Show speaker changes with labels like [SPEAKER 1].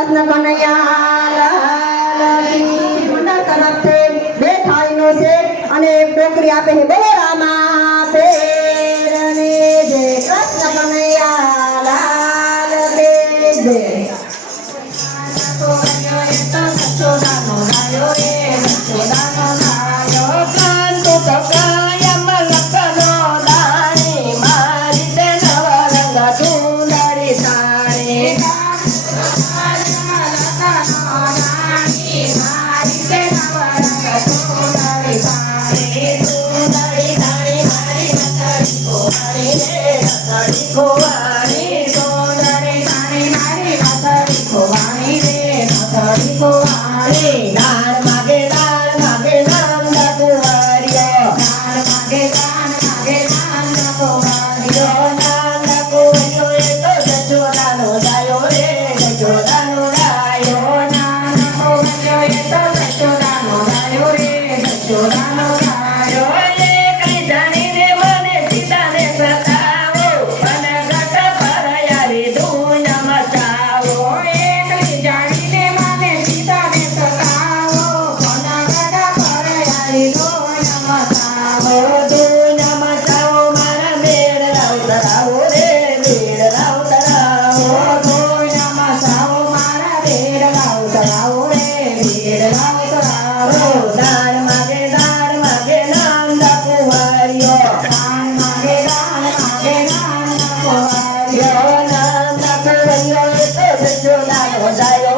[SPEAKER 1] કૃષ્ણ કનૈયા તરફ છે અને એક ટોકરી આપે છે બોલો રામા પેરને people. 山，我在。